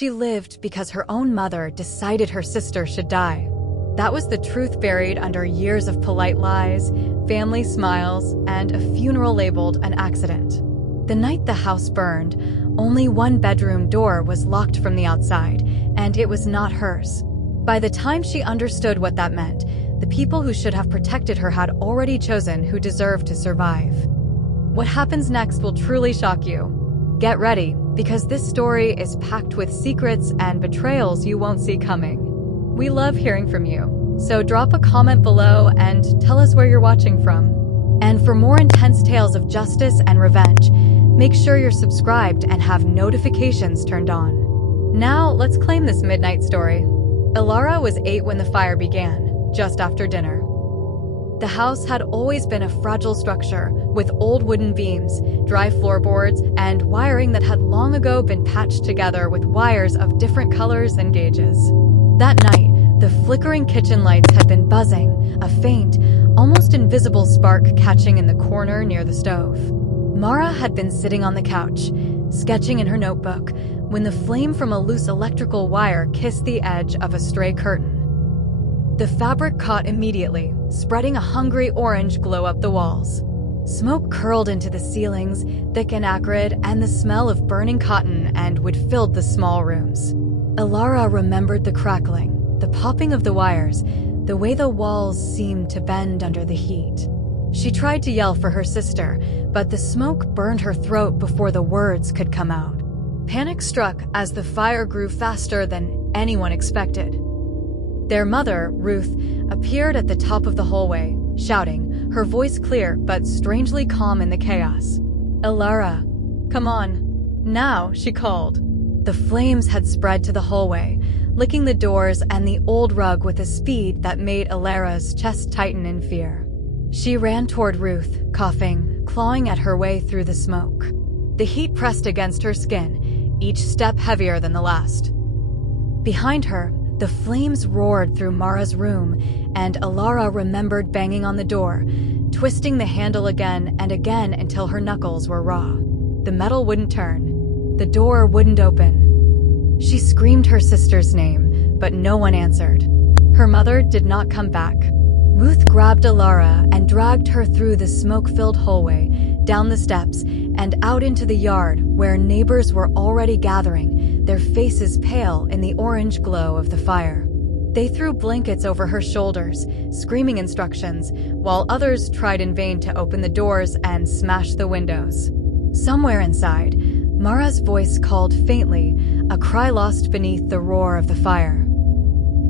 She lived because her own mother decided her sister should die. That was the truth buried under years of polite lies, family smiles, and a funeral labeled an accident. The night the house burned, only one bedroom door was locked from the outside, and it was not hers. By the time she understood what that meant, the people who should have protected her had already chosen who deserved to survive. What happens next will truly shock you. Get ready, because this story is packed with secrets and betrayals you won't see coming. We love hearing from you, so drop a comment below and tell us where you're watching from. And for more intense tales of justice and revenge, make sure you're subscribed and have notifications turned on. Now, let's claim this midnight story. Elara was 8 when the fire began, just after dinner. The house had always been a fragile structure, with old wooden beams, dry floorboards, and wiring that had long ago been patched together with wires of different colors and gauges. That night, the flickering kitchen lights had been buzzing, a faint, almost invisible spark catching in the corner near the stove. Mara had been sitting on the couch, sketching in her notebook, when the flame from a loose electrical wire kissed the edge of a stray curtain. The fabric caught immediately, spreading a hungry orange glow up the walls. Smoke curled into the ceilings, thick and acrid, and the smell of burning cotton and wood filled the small rooms. Elara remembered the crackling, the popping of the wires, the way the walls seemed to bend under the heat. She tried to yell for her sister, but the smoke burned her throat before the words could come out. Panic struck as the fire grew faster than anyone expected. Their mother, Ruth, appeared at the top of the hallway, shouting, her voice clear but strangely calm in the chaos. "Elara, come on." "Now," she called. The flames had spread to the hallway, licking the doors and the old rug with a speed that made Elara's chest tighten in fear. She ran toward Ruth, coughing, clawing at her way through the smoke. The heat pressed against her skin, each step heavier than the last. Behind her, the flames roared through Mara's room, and Elara remembered banging on the door, twisting the handle again and again until her knuckles were raw. The metal wouldn't turn. The door wouldn't open. She screamed her sister's name, but no one answered. Her mother did not come back. Ruth grabbed Elara and dragged her through the smoke-filled hallway, down the steps, and out into the yard where neighbors were already gathering, their faces pale in the orange glow of the fire. They threw blankets over her shoulders, screaming instructions, while others tried in vain to open the doors and smash the windows. Somewhere inside, Mara's voice called faintly, a cry lost beneath the roar of the fire.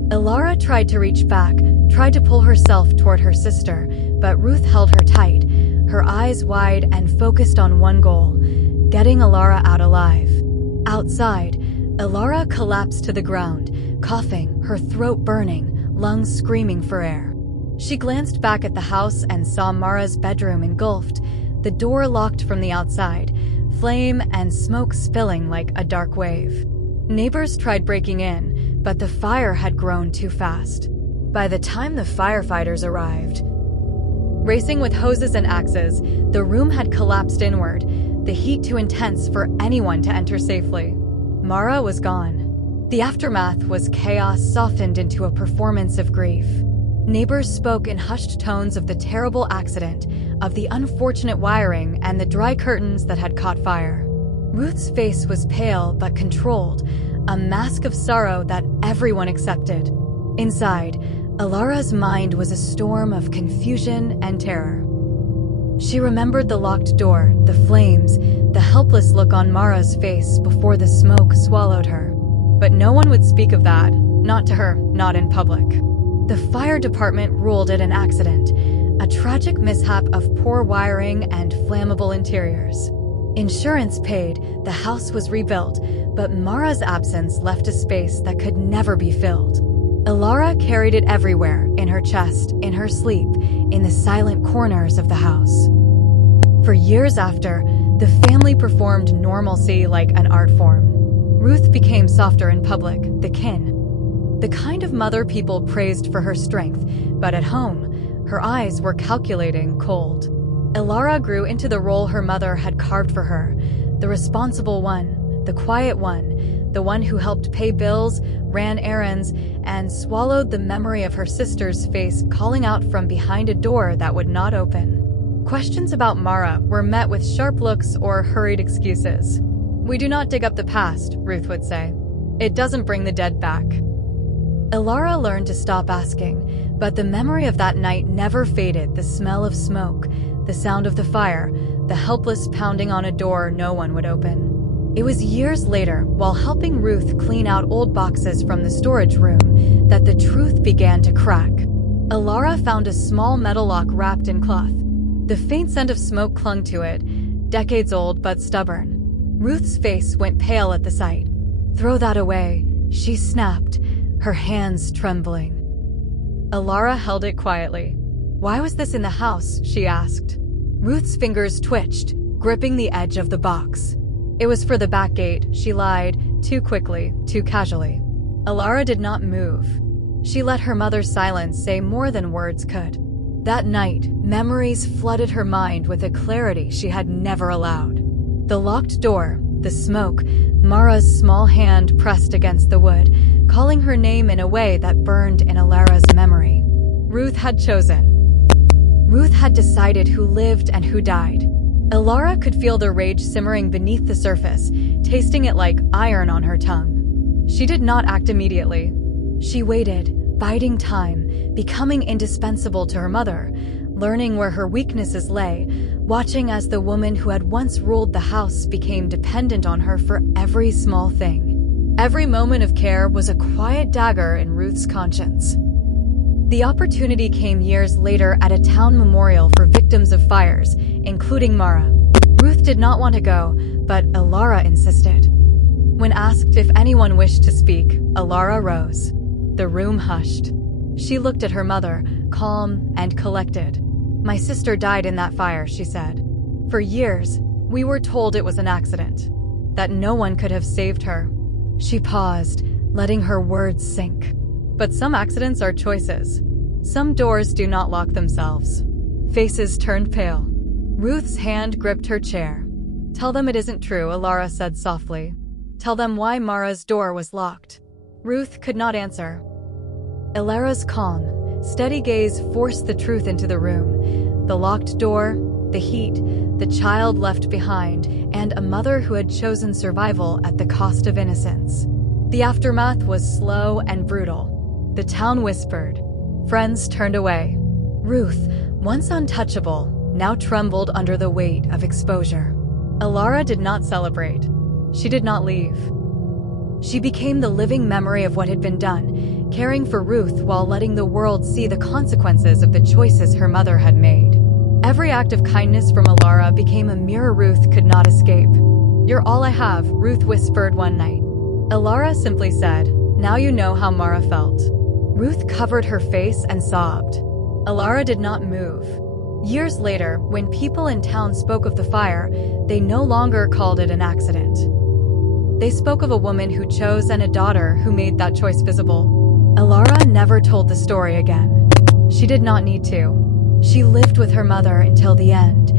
Elara tried to reach back, tried to pull herself toward her sister, but Ruth held her tight, her eyes wide and focused on one goal, getting Elara out alive. Outside, Elara collapsed to the ground, coughing, her throat burning, lungs screaming for air. She glanced back at the house and saw Mara's bedroom engulfed, the door locked from the outside, flame and smoke spilling like a dark wave. Neighbors tried breaking in, but the fire had grown too fast. By the time the firefighters arrived, racing with hoses and axes, the room had collapsed inward, the heat too intense for anyone to enter safely. Mara was gone. The aftermath was chaos softened into a performance of grief. Neighbors spoke in hushed tones of the terrible accident, of the unfortunate wiring and the dry curtains that had caught fire. Ruth's face was pale but controlled, a mask of sorrow that everyone accepted. Inside, Elara's mind was a storm of confusion and terror. She remembered the locked door, the flames, the helpless look on Mara's face before the smoke swallowed her. But no one would speak of that, not to her, not in public. The fire department ruled it an accident, a tragic mishap of poor wiring and flammable interiors. Insurance paid, the house was rebuilt, but Mara's absence left a space that could never be filled. Elara carried it everywhere, in her chest, in her sleep, in the silent corners of the house. For years after, the family performed normalcy like an art form. Ruth became softer in public, the kin. The kind of mother people praised for her strength, but at home, her eyes were calculating, cold. Elara grew into the role her mother had carved for her, the responsible one, the quiet one, the one who helped pay bills, ran errands, and swallowed the memory of her sister's face calling out from behind a door that would not open. Questions about Mara were met with sharp looks or hurried excuses. "We do not dig up the past," Ruth would say. "It doesn't bring the dead back." Elara learned to stop asking, but the memory of that night never faded. The smell of smoke, the sound of the fire, the helpless pounding on a door no one would open. It was years later, while helping Ruth clean out old boxes from the storage room, that the truth began to crack. Elara found a small metal lock wrapped in cloth. The faint scent of smoke clung to it, decades old but stubborn. Ruth's face went pale at the sight. "Throw that away," she snapped, her hands trembling. Elara held it quietly. "Why was this in the house?" she asked. Ruth's fingers twitched, gripping the edge of the box. "It was for the back gate," she lied, too quickly, too casually. Elara did not move. She let her mother's silence say more than words could. That night, memories flooded her mind with a clarity she had never allowed. The locked door, the smoke, Mara's small hand pressed against the wood, calling her name in a way that burned in Elara's memory. Ruth had chosen. Ruth had decided who lived and who died. Elara could feel the rage simmering beneath the surface, tasting it like iron on her tongue. She did not act immediately. She waited, biding time, becoming indispensable to her mother, learning where her weaknesses lay, watching as the woman who had once ruled the house became dependent on her for every small thing. Every moment of care was a quiet dagger in Ruth's conscience. The opportunity came years later at a town memorial for victims of fires, including Mara. Ruth did not want to go, but Elara insisted. When asked if anyone wished to speak, Elara rose. The room hushed. She looked at her mother, calm and collected. "My sister died in that fire," she said. "For years, we were told it was an accident, that no one could have saved her." She paused, letting her words sink. But some accidents are choices. Some doors do not lock themselves. Faces turned pale. Ruth's hand gripped her chair. "Tell them it isn't true," Elara said softly. "Tell them why Mara's door was locked." Ruth could not answer. Elara's calm, steady gaze forced the truth into the room. The locked door, the heat, the child left behind, and a mother who had chosen survival at the cost of innocence. The aftermath was slow and brutal. The town whispered. Friends turned away. Ruth, once untouchable, now trembled under the weight of exposure. Elara did not celebrate. She did not leave. She became the living memory of what had been done, caring for Ruth while letting the world see the consequences of the choices her mother had made. Every act of kindness from Elara became a mirror Ruth could not escape. "You're all I have," Ruth whispered one night. Elara simply said, "Now you know how Mara felt." Ruth covered her face and sobbed. Elara did not move. Years later, when people in town spoke of the fire, they no longer called it an accident. They spoke of a woman who chose and a daughter who made that choice visible. Elara never told the story again. She did not need to. She lived with her mother until the end,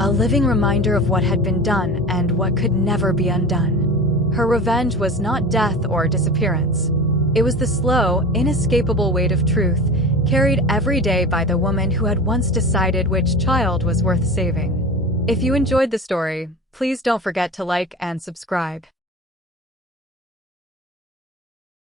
a living reminder of what had been done and what could never be undone. Her revenge was not death or disappearance. It was the slow, inescapable weight of truth, carried every day by the woman who had once decided which child was worth saving. If you enjoyed the story, please don't forget to like and subscribe.